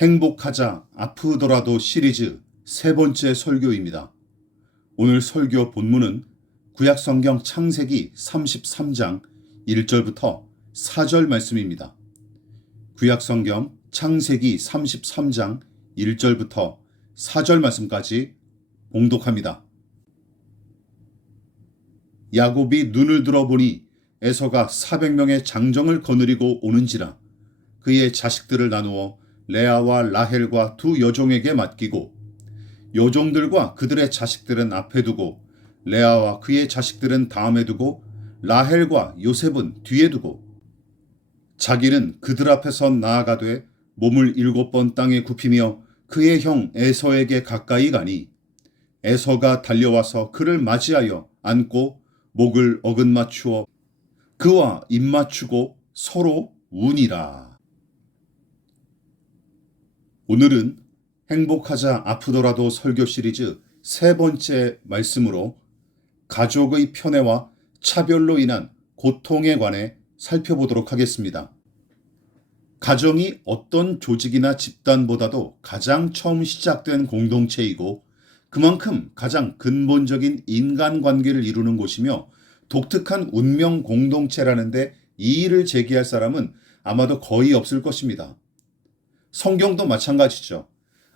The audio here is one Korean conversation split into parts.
행복하자 아프더라도 시리즈 세 번째 설교입니다. 오늘 설교 본문은 구약성경 창세기 33장 1절부터 4절 말씀입니다. 구약성경 창세기 33장 1절부터 4절 말씀까지 봉독합니다. 야곱이 눈을 들어보니 에서가 400명의 장정을 거느리고 오는지라 그의 자식들을 나누어 레아와 라헬과 두 여종에게 맡기고 여종들과 그들의 자식들은 앞에 두고 레아와 그의 자식들은 다음에 두고 라헬과 요셉은 뒤에 두고 자기는 그들 앞에서 나아가되 몸을 7번 땅에 굽히며 그의 형 에서에게 가까이 가니 에서가 달려와서 그를 맞이하여 안고 목을 어긋맞추어 그와 입맞추고 서로 우니라. 오늘은 행복하자 아프더라도 설교 시리즈 세 번째 말씀으로 가족의 편애와 차별로 인한 고통에 관해 살펴보도록 하겠습니다. 가정이 어떤 조직이나 집단보다도 가장 처음 시작된 공동체이고 그만큼 가장 근본적인 인간관계를 이루는 곳이며 독특한 운명 공동체라는데 이의를 제기할 사람은 아마도 거의 없을 것입니다. 성경도 마찬가지죠.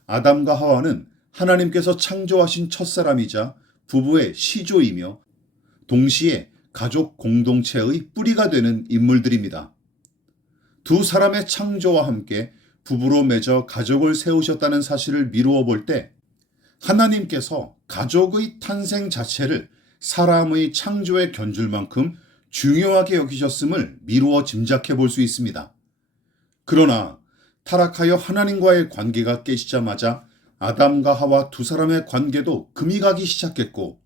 아담과 하와는 하나님께서 창조하신 첫사람이자 부부의 시조이며 동시에 가족 공동체의 뿌리가 되는 인물들입니다. 두 사람의 창조와 함께 부부로 맺어 가족을 세우셨다는 사실을 미루어 볼 때 하나님께서 가족의 탄생 자체를 사람의 창조에 견줄 만큼 중요하게 여기셨음을 미루어 짐작해 볼 수 있습니다. 그러나 타락하여 하나님과의 관계가 깨지자마자 아담과 하와 두 사람의 관계도 금이 가기 시작했고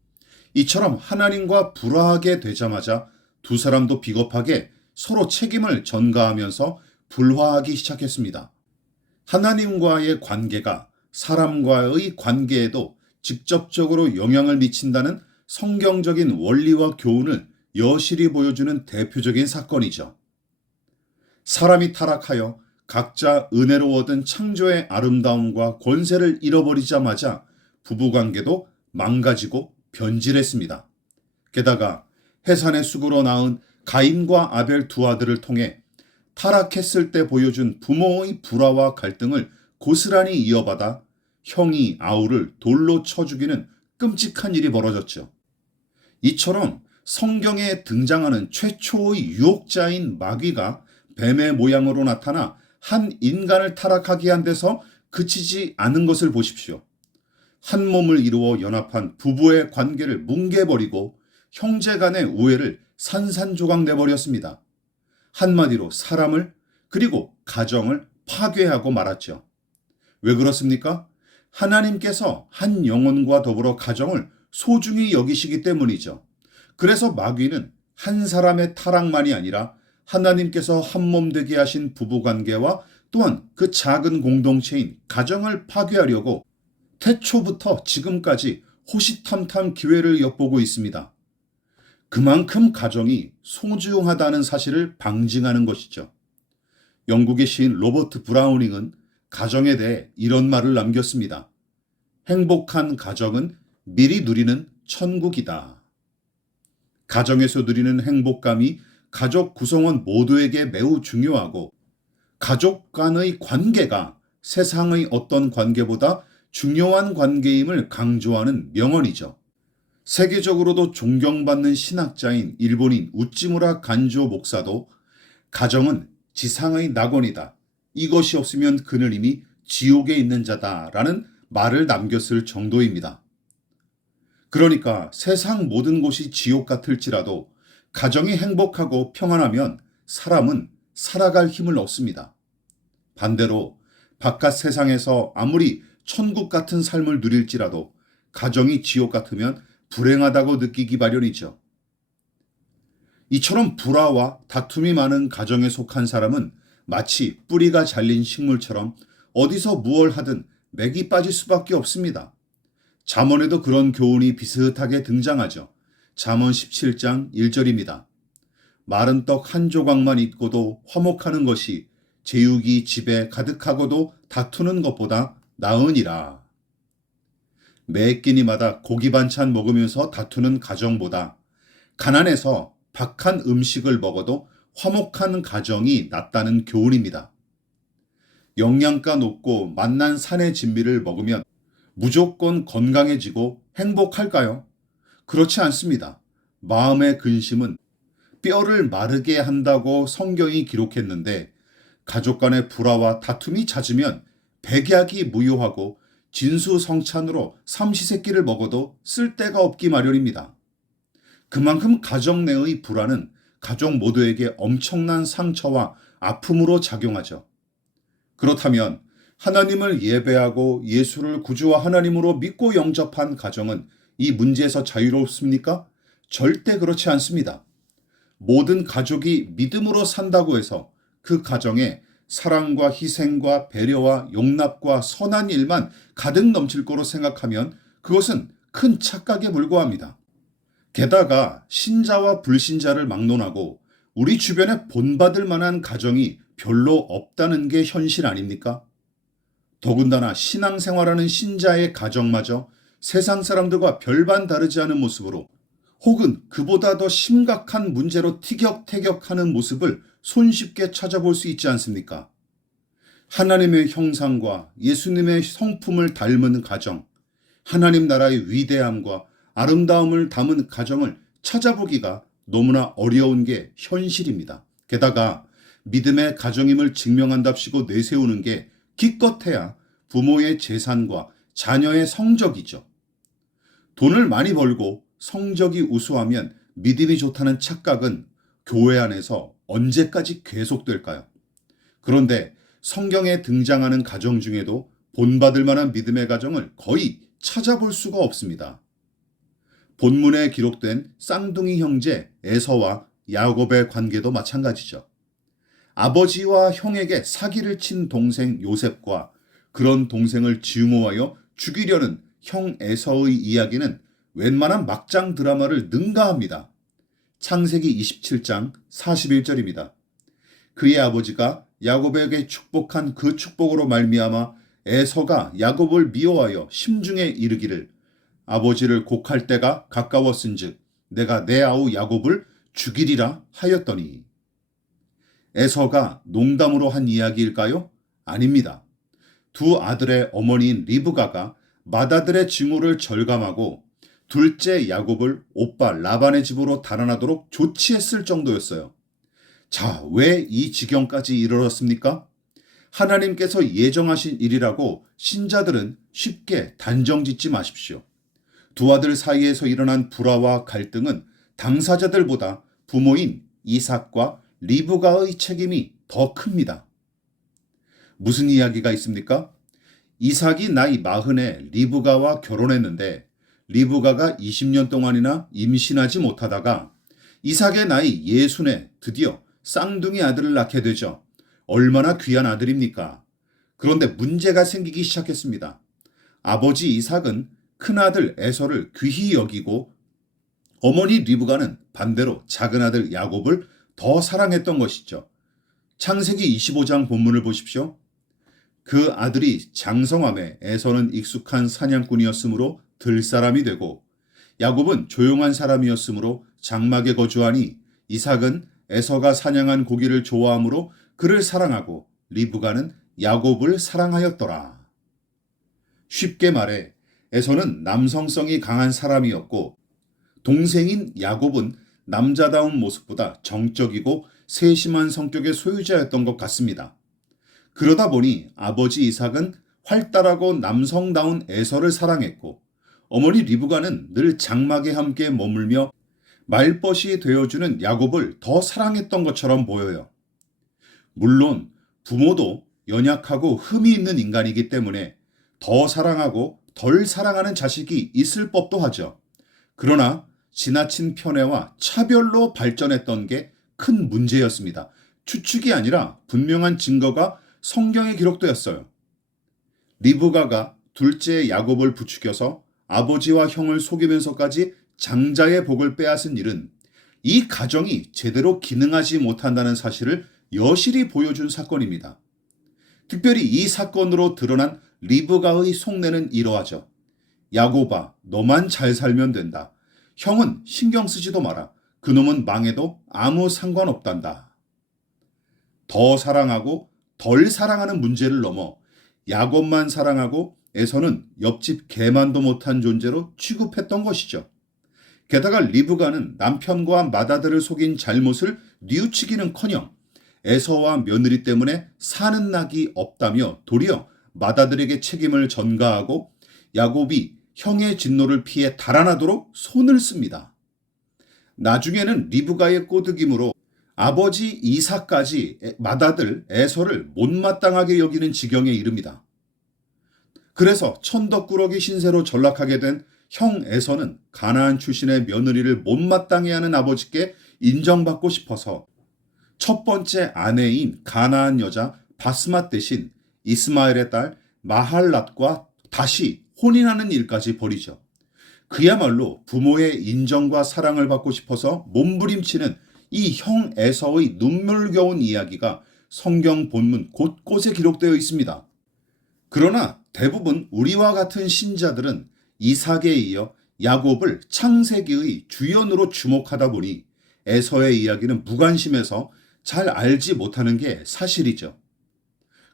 이처럼 하나님과 불화하게 되자마자 두 사람도 비겁하게 서로 책임을 전가하면서 불화하기 시작했습니다. 하나님과의 관계가 사람과의 관계에도 직접적으로 영향을 미친다는 성경적인 원리와 교훈을 여실히 보여주는 대표적인 사건이죠. 사람이 타락하여 각자 은혜로 얻은 창조의 아름다움과 권세를 잃어버리자마자 부부관계도 망가지고 변질했습니다. 게다가 해산의 쑥으로 낳은 가인과 아벨 두 아들을 통해 타락했을 때 보여준 부모의 불화와 갈등을 고스란히 이어받아 형이 아우를 돌로 쳐 죽이는 끔찍한 일이 벌어졌죠. 이처럼 성경에 등장하는 최초의 유혹자인 마귀가 뱀의 모양으로 나타나 한 인간을 타락하게 한 데서 그치지 않은 것을 보십시오. 한 몸을 이루어 연합한 부부의 관계를 뭉개버리고 형제 간의 우애를 산산조각 내버렸습니다. 한마디로 사람을 그리고 가정을 파괴하고 말았죠. 왜 그렇습니까? 하나님께서 한 영혼과 더불어 가정을 소중히 여기시기 때문이죠. 그래서 마귀는 한 사람의 타락만이 아니라 하나님께서 한 몸 되게 하신 부부관계와 또한 그 작은 공동체인 가정을 파괴하려고 태초부터 지금까지 호시탐탐 기회를 엿보고 있습니다. 그만큼 가정이 소중하다는 사실을 방증하는 것이죠. 영국의 시인 로버트 브라우닝은 가정에 대해 이런 말을 남겼습니다. 행복한 가정은 미리 누리는 천국이다. 가정에서 누리는 행복감이 가족 구성원 모두에게 매우 중요하고 가족 간의 관계가 세상의 어떤 관계보다 중요한 관계임을 강조하는 명언이죠. 세계적으로도 존경받는 신학자인 일본인 우찌무라 간조 목사도 가정은 지상의 낙원이다. 이것이 없으면 그는 이미 지옥에 있는 자다라는 말을 남겼을 정도입니다. 그러니까 세상 모든 곳이 지옥 같을지라도 가정이 행복하고 평안하면 사람은 살아갈 힘을 얻습니다. 반대로 바깥 세상에서 아무리 천국 같은 삶을 누릴지라도 가정이 지옥 같으면 불행하다고 느끼기 마련이죠. 이처럼 불화와 다툼이 많은 가정에 속한 사람은 마치 뿌리가 잘린 식물처럼 어디서 무얼 하든 맥이 빠질 수밖에 없습니다. 잠언에도 그런 교훈이 비슷하게 등장하죠. 잠언 17장 1절입니다. 마른 떡 한 조각만 있고도 화목하는 것이 제육이 집에 가득하고도 다투는 것보다 나으니라. 매 끼니마다 고기 반찬 먹으면서 다투는 가정보다 가난해서 박한 음식을 먹어도 화목한 가정이 낫다는 교훈입니다. 영양가 높고 맛난 산의 진미를 먹으면 무조건 건강해지고 행복할까요? 그렇지 않습니다. 마음의 근심은 뼈를 마르게 한다고 성경이 기록했는데 가족 간의 불화와 다툼이 잦으면 백약이 무효하고 진수성찬으로 삼시세끼를 먹어도 쓸데가 없기 마련입니다. 그만큼 가정 내의 불화는 가족 모두에게 엄청난 상처와 아픔으로 작용하죠. 그렇다면 하나님을 예배하고 예수를 구주와 하나님으로 믿고 영접한 가정은 이 문제에서 자유롭습니까? 절대 그렇지 않습니다. 모든 가족이 믿음으로 산다고 해서 그 가정에 사랑과 희생과 배려와 용납과 선한 일만 가득 넘칠 거로 생각하면 그것은 큰 착각에 불과합니다. 게다가 신자와 불신자를 막론하고 우리 주변에 본받을 만한 가정이 별로 없다는 게 현실 아닙니까? 더군다나 신앙생활하는 신자의 가정마저 세상 사람들과 별반 다르지 않은 모습으로 혹은 그보다 더 심각한 문제로 티격태격하는 모습을 손쉽게 찾아볼 수 있지 않습니까? 하나님의 형상과 예수님의 성품을 닮은 가정, 하나님 나라의 위대함과 아름다움을 담은 가정을 찾아보기가 너무나 어려운 게 현실입니다. 게다가 믿음의 가정임을 증명한답시고 내세우는 게 기껏해야 부모의 재산과 자녀의 성적이죠. 돈을 많이 벌고 성적이 우수하면 믿음이 좋다는 착각은 교회 안에서 언제까지 계속될까요? 그런데 성경에 등장하는 가정 중에도 본받을 만한 믿음의 가정을 거의 찾아볼 수가 없습니다. 본문에 기록된 쌍둥이 형제 에서와 야곱의 관계도 마찬가지죠. 아버지와 형에게 사기를 친 동생 요셉과 그런 동생을 증오하여 죽이려는 형 에서의 이야기는 웬만한 막장 드라마를 능가합니다. 창세기 27장 41절입니다. 그의 아버지가 야곱에게 축복한 그 축복으로 말미암아 에서가 야곱을 미워하여 심중에 이르기를 아버지를 곡할 때가 가까웠은즉 내가 내 아우 야곱을 죽이리라 하였더니. 에서가 농담으로 한 이야기일까요? 아닙니다. 두 아들의 어머니인 리브가가 맏아들의 증오를 절감하고 둘째 야곱을 오빠 라반의 집으로 달아나도록 조치했을 정도였어요. 자, 왜 이 지경까지 이르렀습니까? 하나님께서 예정하신 일이라고 신자들은 쉽게 단정짓지 마십시오. 두 아들 사이에서 일어난 불화와 갈등은 당사자들보다 부모인 이삭과 리브가의 책임이 더 큽니다. 무슨 이야기가 있습니까? 이삭이 나이 40에 리브가와 결혼했는데 리브가가 20년 동안이나 임신하지 못하다가 이삭의 나이 60에 드디어 쌍둥이 아들을 낳게 되죠. 얼마나 귀한 아들입니까? 그런데 문제가 생기기 시작했습니다. 아버지 이삭은 큰아들 에서를 귀히 여기고 어머니 리브가는 반대로 작은 아들 야곱을 더 사랑했던 것이죠. 창세기 25장 본문을 보십시오. 그 아들이 장성함에 에서는 익숙한 사냥꾼이었으므로 들사람이 되고 야곱은 조용한 사람이었으므로 장막에 거주하니 이삭은 에서가 사냥한 고기를 좋아하므로 그를 사랑하고 리브가는 야곱을 사랑하였더라. 쉽게 말해 에서는 남성성이 강한 사람이었고 동생인 야곱은 남자다운 모습보다 정적이고 세심한 성격의 소유자였던 것 같습니다. 그러다 보니 아버지 이삭은 활달하고 남성다운 에서를 사랑했고 어머니 리브가는 늘 장막에 함께 머물며 말벗이 되어주는 야곱을 더 사랑했던 것처럼 보여요. 물론 부모도 연약하고 흠이 있는 인간이기 때문에 더 사랑하고 덜 사랑하는 자식이 있을 법도 하죠. 그러나 지나친 편애와 차별로 발전했던 게 큰 문제였습니다. 추측이 아니라 분명한 증거가 성경에 기록되었어요. 리브가가 둘째 야곱을 부추겨서 아버지와 형을 속이면서까지 장자의 복을 빼앗은 일은 이 가정이 제대로 기능하지 못한다는 사실을 여실히 보여준 사건입니다. 특별히 이 사건으로 드러난 리브가의 속내는 이러하죠. 야곱아, 너만 잘 살면 된다. 형은 신경 쓰지도 마라. 그놈은 망해도 아무 상관없단다. 더 사랑하고 덜 사랑하는 문제를 넘어 야곱만 사랑하고 에서는 옆집 개만도 못한 존재로 취급했던 것이죠. 게다가 리브가는 남편과 맏아들을 속인 잘못을 뉘우치기는커녕 에서와 며느리 때문에 사는 낙이 없다며 도리어 맏아들에게 책임을 전가하고 야곱이 형의 진노를 피해 달아나도록 손을 씁니다. 나중에는 리브가의 꼬드김으로 아버지 이삭까지 맏아들 에서를 못마땅하게 여기는 지경에 이릅니다. 그래서 천덕꾸러기 신세로 전락하게 된 형 에서는 가나안 출신의 며느리를 못마땅해 하는 아버지께 인정받고 싶어서 첫 번째 아내인 가나안 여자 바스맛 대신 이스마엘의 딸 마할랏과 다시 혼인하는 일까지 벌이죠. 그야말로 부모의 인정과 사랑을 받고 싶어서 몸부림치는 이 형 에서의 눈물겨운 이야기가 성경 본문 곳곳에 기록되어 있습니다. 그러나 대부분 우리와 같은 신자들은 이삭에 이어 야곱을 창세기의 주연으로 주목하다 보니 에서의 이야기는 무관심해서 잘 알지 못하는 게 사실이죠.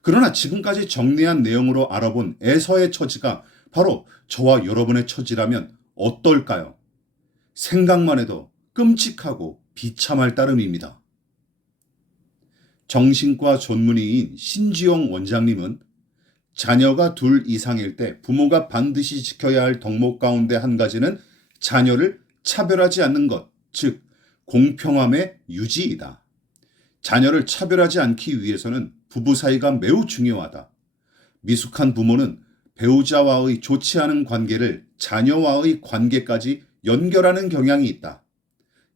그러나 지금까지 정리한 내용으로 알아본 에서의 처지가 바로 저와 여러분의 처지라면 어떨까요? 생각만 해도 끔찍하고 비참할 따름입니다. 정신과 전문의인 신지용 원장님은 자녀가 둘 이상일 때 부모가 반드시 지켜야 할 덕목 가운데 한 가지는 자녀를 차별하지 않는 것, 즉 공평함의 유지이다. 자녀를 차별하지 않기 위해서는 부부 사이가 매우 중요하다. 미숙한 부모는 배우자와의 좋지 않은 관계를 자녀와의 관계까지 연결하는 경향이 있다.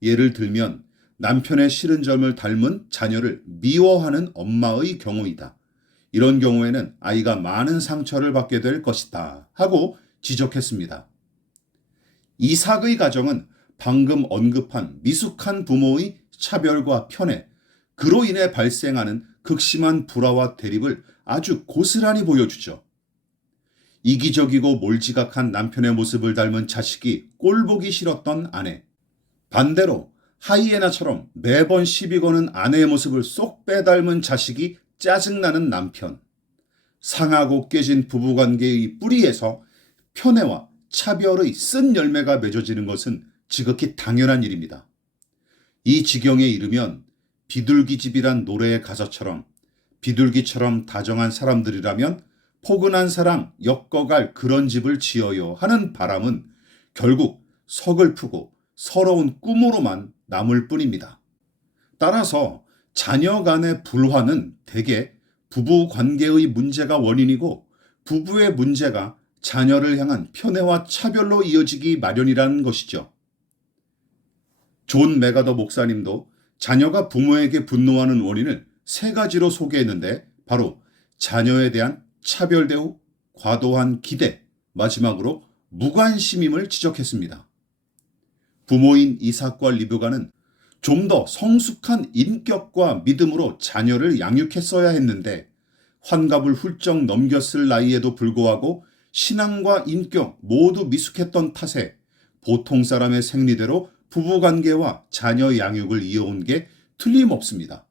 예를 들면 남편의 싫은 점을 닮은 자녀를 미워하는 엄마의 경우이다. 이런 경우에는 아이가 많은 상처를 받게 될 것이다 하고 지적했습니다. 이삭의 가정은 방금 언급한 미숙한 부모의 차별과 편애, 그로 인해 발생하는 극심한 불화와 대립을 아주 고스란히 보여주죠. 이기적이고 몰지각한 남편의 모습을 닮은 자식이 꼴보기 싫었던 아내. 반대로 하이에나처럼 매번 시비 거는 아내의 모습을 쏙 빼닮은 자식이 짜증나는 남편. 상하고 깨진 부부관계의 뿌리에서 편애와 차별의 쓴 열매가 맺어지는 것은 지극히 당연한 일입니다. 이 지경에 이르면 비둘기집이란 노래의 가사처럼 비둘기처럼 다정한 사람들이라면 포근한 사랑 엮어갈 그런 집을 지어요 하는 바람은 결국 서글프고 서러운 꿈으로만 남을 뿐입니다. 따라서 자녀 간의 불화는 대개 부부 관계의 문제가 원인이고 부부의 문제가 자녀를 향한 편애와 차별로 이어지기 마련이라는 것이죠. 존 메가더 목사님도 자녀가 부모에게 분노하는 원인을 세 가지로 소개했는데 바로 자녀에 대한 차별 대우, 과도한 기대, 마지막으로 무관심임을 지적했습니다. 부모인 이삭과 리브가는 좀 더 성숙한 인격과 믿음으로 자녀를 양육했어야 했는데 환갑을 훌쩍 넘겼을 나이에도 불구하고 신앙과 인격 모두 미숙했던 탓에 보통 사람의 생리대로 부부관계와 자녀 양육을 이어온 게 틀림없습니다.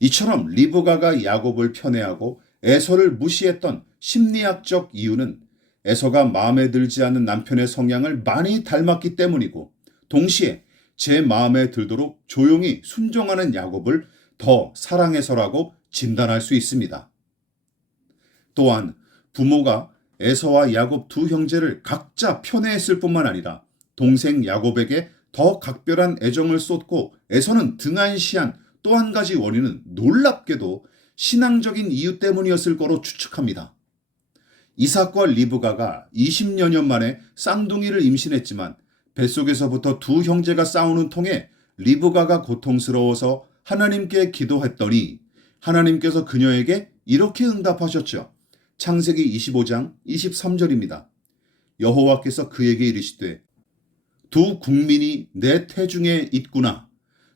이처럼 리브가가 야곱을 편애하고 에서를 무시했던 심리학적 이유는 에서가 마음에 들지 않는 남편의 성향을 많이 닮았기 때문이고 동시에 제 마음에 들도록 조용히 순종하는 야곱을 더 사랑해서라고 진단할 수 있습니다. 또한 부모가 에서와 야곱 두 형제를 각자 편애했을 뿐만 아니라 동생 야곱에게 더 각별한 애정을 쏟고 에서는 등한시한 또 한 가지 원인은 놀랍게도 신앙적인 이유 때문이었을 거로 추측합니다. 이삭과 리브가가 20여 년 만에 쌍둥이를 임신했지만 뱃속에서부터 두 형제가 싸우는 통에 리브가가 고통스러워서 하나님께 기도했더니 하나님께서 그녀에게 이렇게 응답하셨죠. 창세기 25장 23절입니다. 여호와께서 그에게 이르시되 두 국민이 내 태중에 있구나.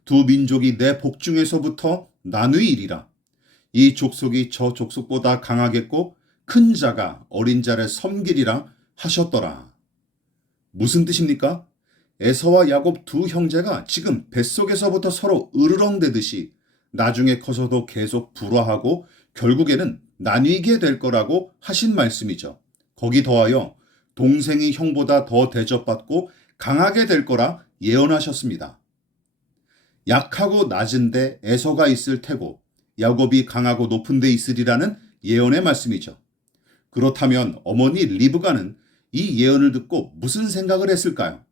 두 민족이 내 복중에서부터 나누이리라. 이 족속이 저 족속보다 강하겠고 큰 자가 어린 자를 섬기리라 하셨더라. 무슨 뜻입니까? 에서와 야곱 두 형제가 지금 뱃속에서부터 서로 으르렁대듯이 나중에 커서도 계속 불화하고 결국에는 나뉘게 될 거라고 하신 말씀이죠. 거기 더하여 동생이 형보다 더 대접받고 강하게 될 거라 예언하셨습니다. 약하고 낮은 데 에서가 있을 테고 야곱이 강하고 높은 데 있으리라는 예언의 말씀이죠. 그렇다면 어머니 리브가는 이 예언을 듣고 무슨 생각을 했을까요?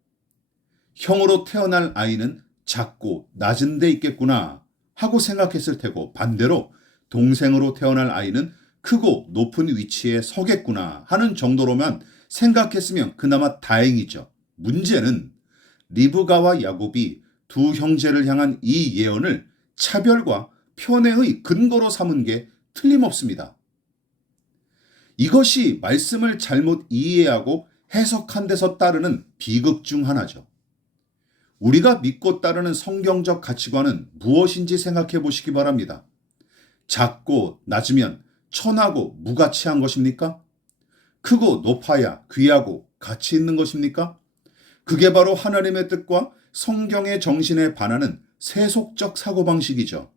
형으로 태어날 아이는 작고 낮은 데 있겠구나 하고 생각했을 테고 반대로 동생으로 태어날 아이는 크고 높은 위치에 서겠구나 하는 정도로만 생각했으면 그나마 다행이죠. 문제는 리브가와 야곱이 두 형제를 향한 이 예언을 차별과 편애의 근거로 삼은 게 틀림없습니다. 이것이 말씀을 잘못 이해하고 해석한 데서 따르는 비극 중 하나죠. 우리가 믿고 따르는 성경적 가치관은 무엇인지 생각해 보시기 바랍니다. 작고 낮으면 천하고 무가치한 것입니까? 크고 높아야 귀하고 가치 있는 것입니까? 그게 바로 하나님의 뜻과 성경의 정신에 반하는 세속적 사고방식이죠.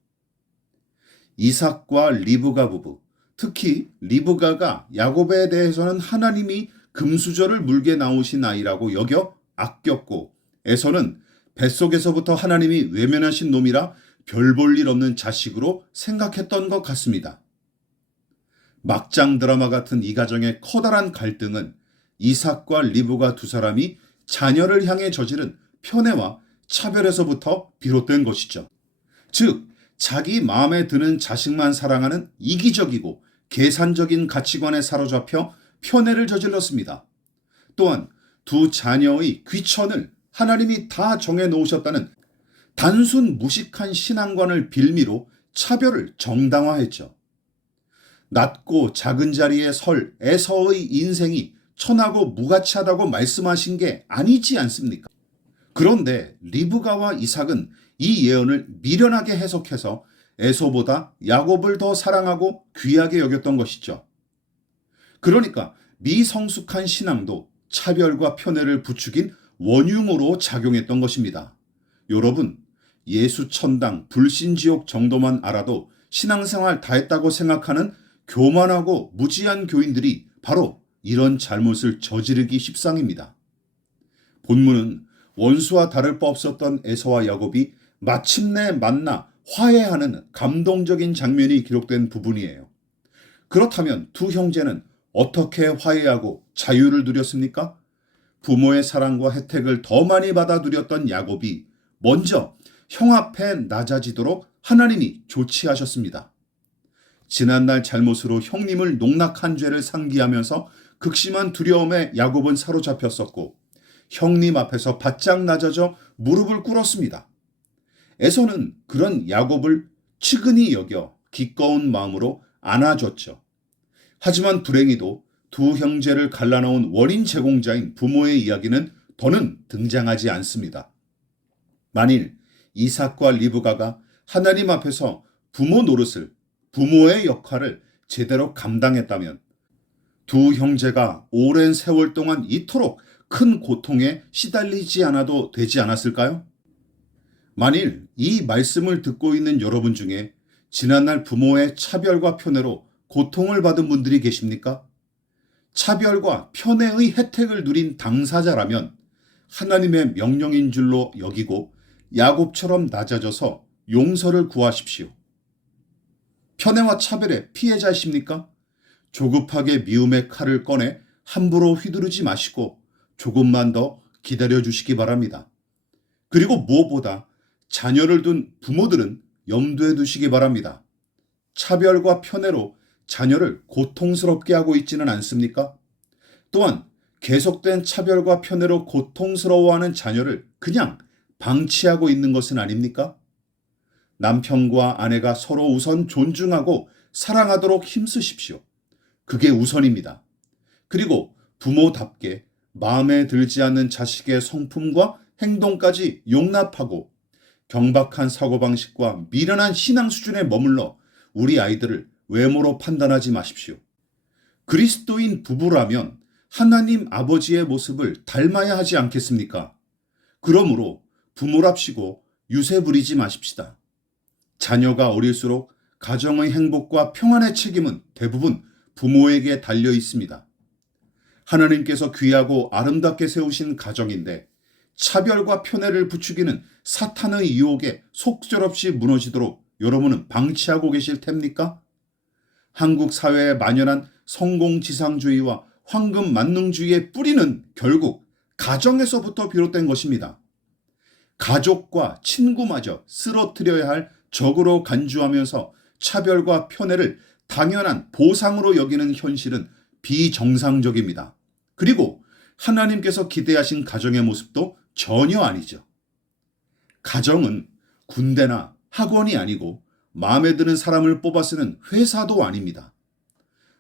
이삭과 리브가 부부, 특히 리브가가 야곱에 대해서는 하나님이 금수저를 물게 나오신 아이라고 여겨 아꼈고 에서는 뱃속에서부터 하나님이 외면하신 놈이라 별 볼 일 없는 자식으로 생각했던 것 같습니다. 막장 드라마 같은 이 가정의 커다란 갈등은 이삭과 리브가 두 사람이 자녀를 향해 저지른 편애와 차별에서부터 비롯된 것이죠. 즉, 자기 마음에 드는 자식만 사랑하는 이기적이고 계산적인 가치관에 사로잡혀 편애를 저질렀습니다. 또한 두 자녀의 귀천을 하나님이 다 정해 놓으셨다는 단순 무식한 신앙관을 빌미로 차별을 정당화했죠. 낮고 작은 자리에 설 에서의 인생이 천하고 무가치하다고 말씀하신 게 아니지 않습니까? 그런데 리브가와 이삭은 이 예언을 미련하게 해석해서 에서보다 야곱을 더 사랑하고 귀하게 여겼던 것이죠. 그러니까 미성숙한 신앙도 차별과 편애를 부추긴 원흉으로 작용했던 것입니다. 여러분, 예수 천당 불신지옥 정도만 알아도 신앙생활 다 했다고 생각하는 교만하고 무지한 교인들이 바로 이런 잘못을 저지르기 십상입니다. 본문은 원수와 다를 바 없었던 에서와 야곱이 마침내 만나 화해하는 감동적인 장면이 기록된 부분이에요. 그렇다면 두 형제는 어떻게 화해하고 자유를 누렸습니까? 부모의 사랑과 혜택을 더 많이 받아 누렸던 야곱이 먼저 형 앞에 낮아지도록 하나님이 조치하셨습니다. 지난날 잘못으로 형님을 농락한 죄를 상기하면서 극심한 두려움에 야곱은 사로잡혔었고 형님 앞에서 바짝 낮아져 무릎을 꿇었습니다. 에서는 그런 야곱을 측은히 여겨 기꺼운 마음으로 안아줬죠. 하지만 불행히도 두 형제를 갈라놓은 원인 제공자인 부모의 이야기는 더는 등장하지 않습니다. 만일 이삭과 리브가가 하나님 앞에서 부모 노릇을, 부모의 역할을 제대로 감당했다면 두 형제가 오랜 세월 동안 이토록 큰 고통에 시달리지 않아도 되지 않았을까요? 만일 이 말씀을 듣고 있는 여러분 중에 지난날 부모의 차별과 편애로 고통을 받은 분들이 계십니까? 차별과 편애의 혜택을 누린 당사자라면 하나님의 명령인 줄로 여기고 야곱처럼 낮아져서 용서를 구하십시오. 편애와 차별의 피해자이십니까? 조급하게 미움의 칼을 꺼내 함부로 휘두르지 마시고 조금만 더 기다려 주시기 바랍니다. 그리고 무엇보다 자녀를 둔 부모들은 염두에 두시기 바랍니다. 차별과 편애로 자녀를 고통스럽게 하고 있지는 않습니까? 또한 계속된 차별과 편애로 고통스러워하는 자녀를 그냥 방치하고 있는 것은 아닙니까? 남편과 아내가 서로 우선 존중하고 사랑하도록 힘쓰십시오. 그게 우선입니다. 그리고 부모답게 마음에 들지 않는 자식의 성품과 행동까지 용납하고 경박한 사고방식과 미련한 신앙 수준에 머물러 우리 아이들을 외모로 판단하지 마십시오. 그리스도인 부부라면 하나님 아버지의 모습을 닮아야 하지 않겠습니까? 그러므로 부모랍시고 유세 부리지 마십시다. 자녀가 어릴수록 가정의 행복과 평안의 책임은 대부분 부모에게 달려 있습니다. 하나님께서 귀하고 아름답게 세우신 가정인데 차별과 편애를 부추기는 사탄의 유혹에 속절없이 무너지도록 여러분은 방치하고 계실 텐입니까? 한국 사회에 만연한 성공지상주의와 황금만능주의의 뿌리는 결국 가정에서부터 비롯된 것입니다. 가족과 친구마저 쓰러뜨려야 할 적으로 간주하면서 차별과 편애를 당연한 보상으로 여기는 현실은 비정상적입니다. 그리고 하나님께서 기대하신 가정의 모습도 전혀 아니죠. 가정은 군대나 학원이 아니고 마음에 드는 사람을 뽑아 쓰는 회사도 아닙니다.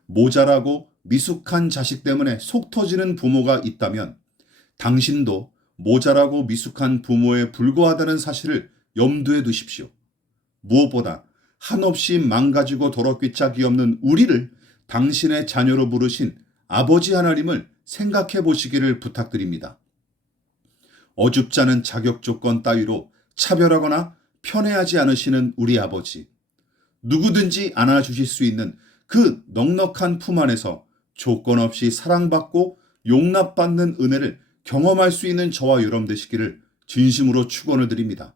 모자라고 미숙한 자식 때문에 속 터지는 부모가 있다면 당신도 모자라고 미숙한 부모에 불과하다는 사실을 염두에 두십시오. 무엇보다 한없이 망가지고 더럽기짝이 없는 우리를 당신의 자녀로 부르신 아버지 하나님을 생각해 보시기를 부탁드립니다. 어줍지 않은 자격 조건 따위로 차별하거나 편애하지 않으시는 우리 아버지, 누구든지 안아주실 수 있는 그 넉넉한 품 안에서 조건 없이 사랑받고 용납받는 은혜를 경험할 수 있는 저와 여러분 되시기를 진심으로 축원을 드립니다.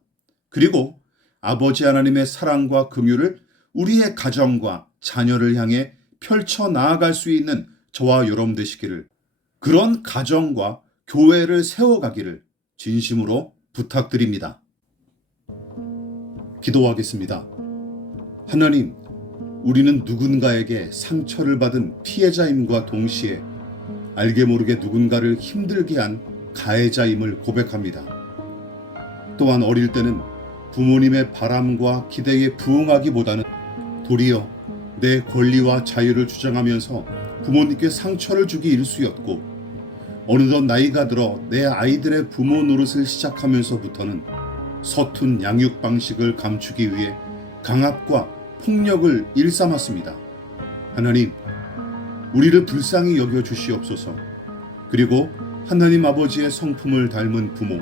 그리고 아버지 하나님의 사랑과 긍휼을 우리의 가정과 자녀를 향해 펼쳐 나아갈 수 있는 저와 여러분 되시기를, 그런 가정과 교회를 세워가기를 진심으로 부탁드립니다. 기도하겠습니다. 하나님, 우리는 누군가에게 상처를 받은 피해자임과 동시에 알게 모르게 누군가를 힘들게 한 가해자임을 고백합니다. 또한 어릴 때는 부모님의 바람과 기대에 부응하기보다는 도리어 내 권리와 자유를 주장하면서 부모님께 상처를 주기 일쑤였고, 어느덧 나이가 들어 내 아이들의 부모 노릇을 시작하면서부터는 서툰 양육 방식을 감추기 위해 강압과 폭력을 일삼았습니다. 하나님, 우리를 불쌍히 여겨 주시옵소서. 그리고 하나님 아버지의 성품을 닮은 부모,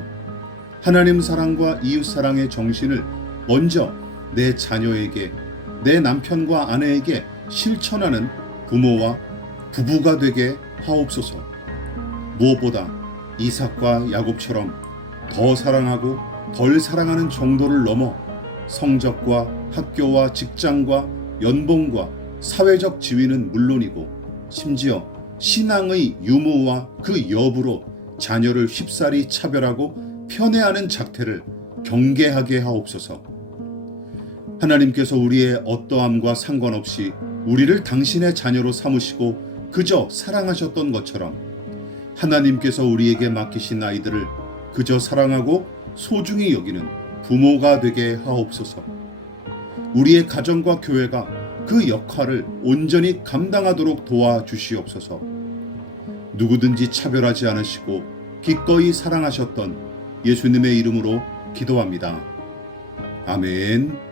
하나님 사랑과 이웃 사랑의 정신을 먼저 내 자녀에게, 내 남편과 아내에게 실천하는 부모와 부부가 되게 하옵소서. 무엇보다 이삭과 야곱처럼 더 사랑하고 덜 사랑하는 정도를 넘어 성적과 학교와 직장과 연봉과 사회적 지위는 물론이고 심지어 신앙의 유무와 그 여부로 자녀를 휩싸리 차별하고 편애하는 작태를 경계하게 하옵소서. 하나님께서 우리의 어떠함과 상관없이 우리를 당신의 자녀로 삼으시고 그저 사랑하셨던 것처럼 하나님께서 우리에게 맡기신 아이들을 그저 사랑하고 소중히 여기는 부모가 되게 하옵소서. 우리의 가정과 교회가 그 역할을 온전히 감당하도록 도와주시옵소서. 누구든지 차별하지 않으시고 기꺼이 사랑하셨던 예수님의 이름으로 기도합니다. 아멘.